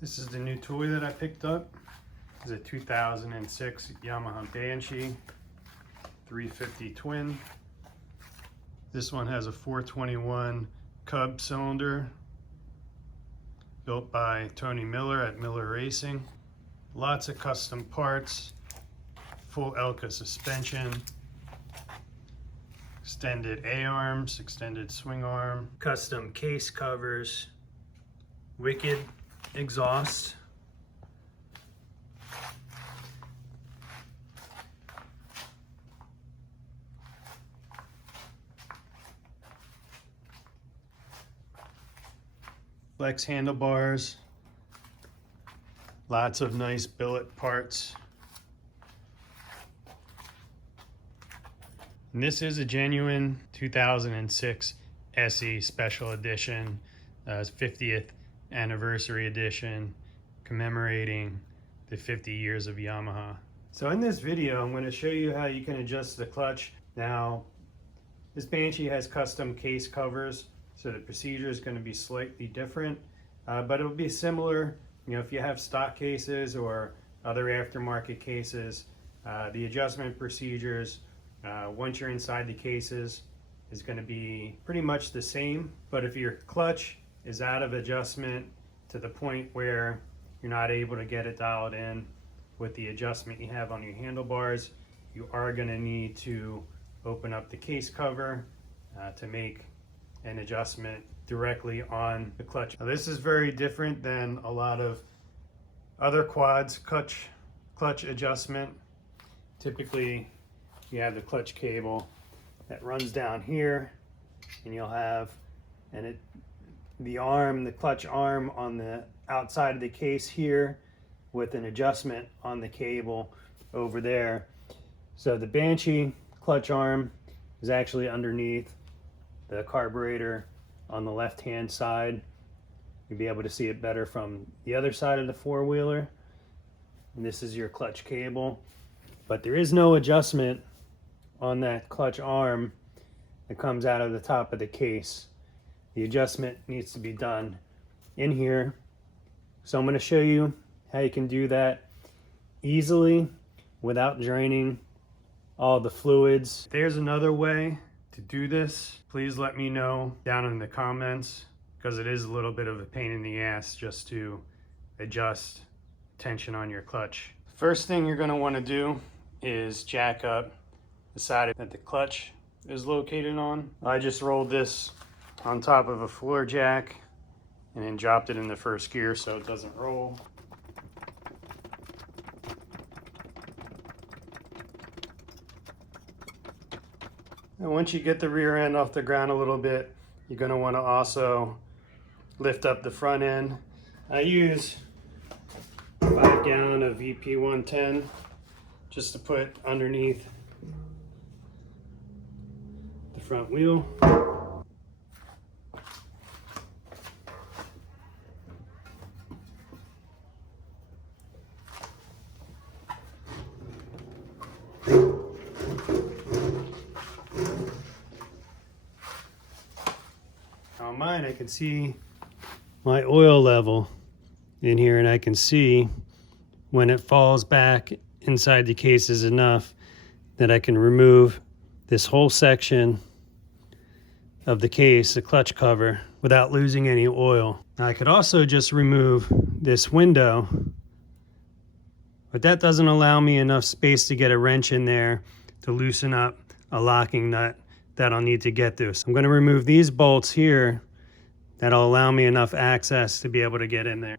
This is the new toy that I picked up. It's a 2006 Yamaha Banshee 350 twin. This one has a 421 Cub cylinder built by Tony Miller at Miller Racing. Lots of custom parts, full Elka suspension, extended A-arms, extended swing arm, custom case covers, wicked exhaust, Flexx handlebars, lots of nice billet parts. And this is a genuine 2006 SE Special Edition, 50th Anniversary Edition, commemorating the 50 years of Yamaha. So in this video, I'm going to show you how you can adjust the clutch. Now, this Banshee has custom case covers, so the procedure is going to be slightly different, but it'll be similar. You know, if you have stock cases or other aftermarket cases, the adjustment procedures, once you're inside the cases, is going to be pretty much the same. But if your clutch is out of adjustment to the point where you're not able to get it dialed in with the adjustment you have on your handlebars, you are going to need to open up the case cover to make an adjustment directly on the clutch. Now, this is very different than a lot of other quads clutch adjustment. Typically you have the clutch cable that runs down here, and you'll have the clutch arm on the outside of the case here with an adjustment on the cable over there. So the Banshee clutch arm is actually underneath the carburetor on the left hand side. You'll be able to see it better from the other side of the four-wheeler. And this is your clutch cable, but there is no adjustment on that clutch arm that comes out of the top of the case. The adjustment needs to be done in here. So I'm going to show you how you can do that easily without draining all the fluids. If there's another way to do this, please let me know down in the comments, because it is a little bit of a pain in the ass just to adjust tension on your clutch. First thing you're going to want to do is jack up the side that the clutch is located on. I just rolled this on top of a floor jack and then dropped it in the first gear so it doesn't roll. And once you get the rear end off the ground a little bit, you're going to want to also lift up the front end. I use 5 gallon of VP 110 just to put underneath the front wheel. On mine, I can see my oil level in here, and I can see when it falls back inside the cases enough that I can remove this whole section of the case, the clutch cover, without losing any oil. Now, I could also just remove this window, but that doesn't allow me enough space to get a wrench in there to loosen up a locking nut that I'll need to get through. So I'm going to remove these bolts here that'll allow me enough access to be able to get in there.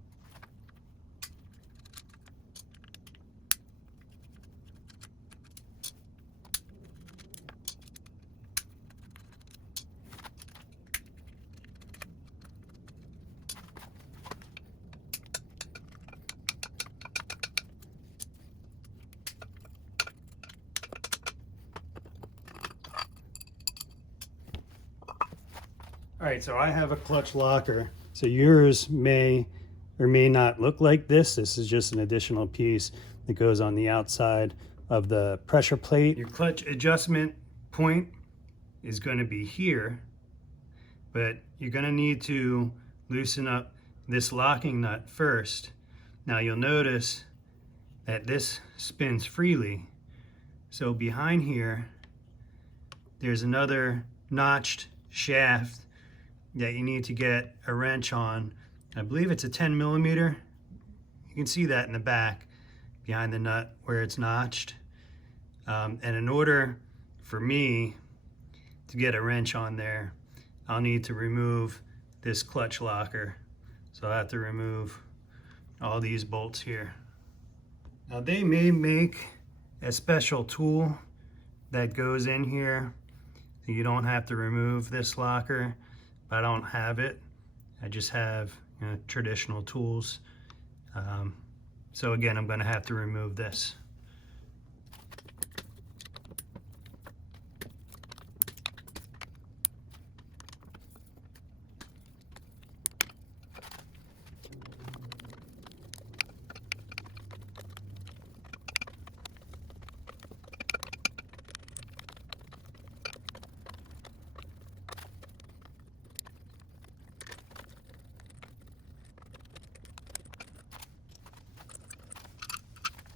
All right, so I have a clutch locker. So yours may or may not look like this. This is just an additional piece that goes on the outside of the pressure plate. Your clutch adjustment point is going to be here, but you're going to need to loosen up this locking nut first. Now you'll notice that this spins freely. So behind here, there's another notched shaft that you need to get a wrench on. I believe it's a 10 millimeter. You can see that in the back behind the nut where it's notched. And in order for me to get a wrench on there, I'll need to remove this clutch locker. So I have to remove all these bolts here. Now they may make a special tool that goes in here so you don't have to remove this locker, but I don't have it. I just have, you know, traditional tools. So again, I'm going to have to remove this.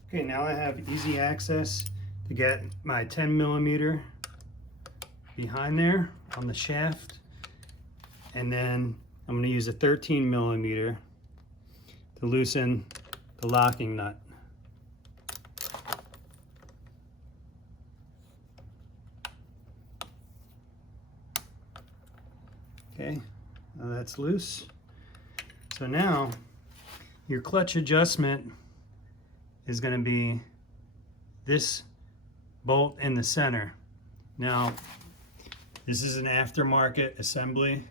Okay, now I have easy access to get my 10 millimeter behind there on the shaft, and then I'm going to use a 13 millimeter to loosen the locking nut. Okay, now that's loose. So now your clutch adjustment is going to be this bolt in the center. Now, this is an aftermarket assembly,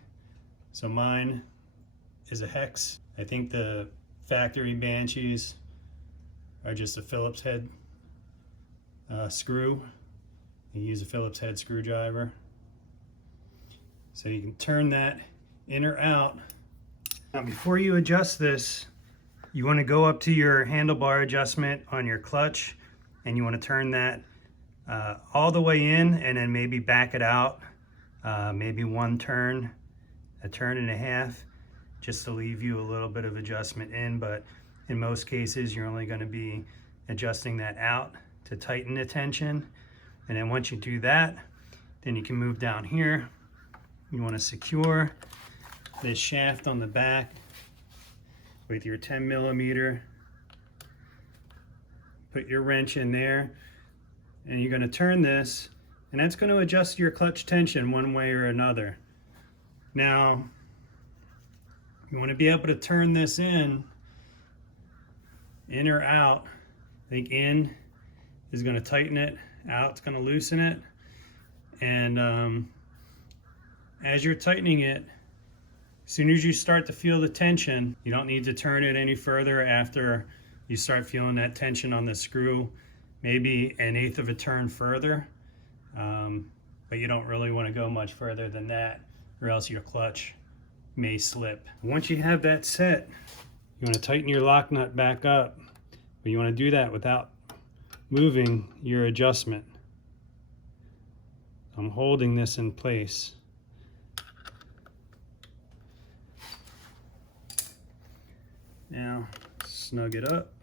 so mine is a hex. I think the factory Banshees are just a Phillips head screw. You use a Phillips head screwdriver. So you can turn that in or out. Now, before you adjust this, you want to go up to your handlebar adjustment on your clutch, and you want to turn that all the way in and then maybe back it out, maybe one turn, a turn and a half, just to leave you a little bit of adjustment in. But in most cases, you're only going to be adjusting that out to tighten the tension. And then once you do that, then you can move down here. You want to secure this shaft on the back with your 10 millimeter. Put your wrench in there, and you're going to turn this, and that's going to adjust your clutch tension one way or another. Now, you want to be able to turn this in or out. I think in is going to tighten it, out's going to loosen it, and as you're tightening it, as soon as you start to feel the tension, you don't need to turn it any further after you start feeling that tension on the screw, maybe an eighth of a turn further, but you don't really want to go much further than that, or else your clutch may slip. Once you have that set, you want to tighten your lock nut back up, but you want to do that without moving your adjustment. I'm holding this in place. Now, snug it up.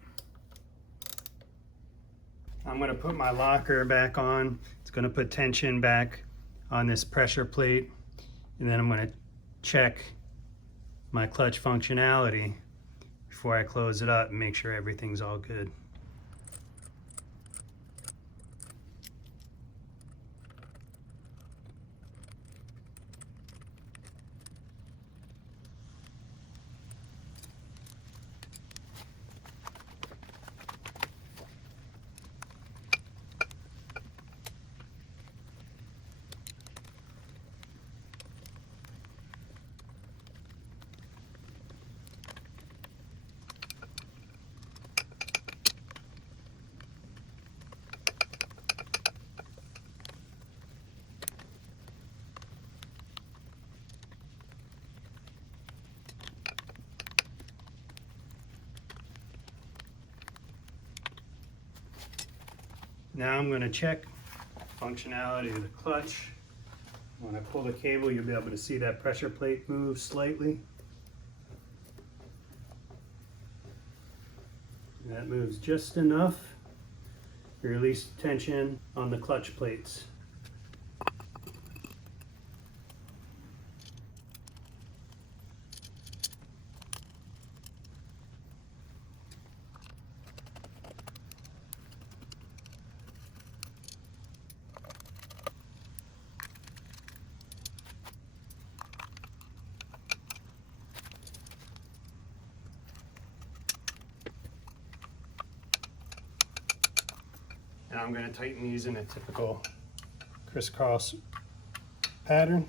I'm going to put my locker back on. It's going to put tension back on this pressure plate, and then I'm going to check my clutch functionality before I close it up and make sure everything's all good. Now I'm going to check functionality of the clutch. When I pull the cable, you'll be able to see that pressure plate move slightly. That moves just enough to release tension on the clutch plates. Now I'm going to tighten these in a typical crisscross pattern.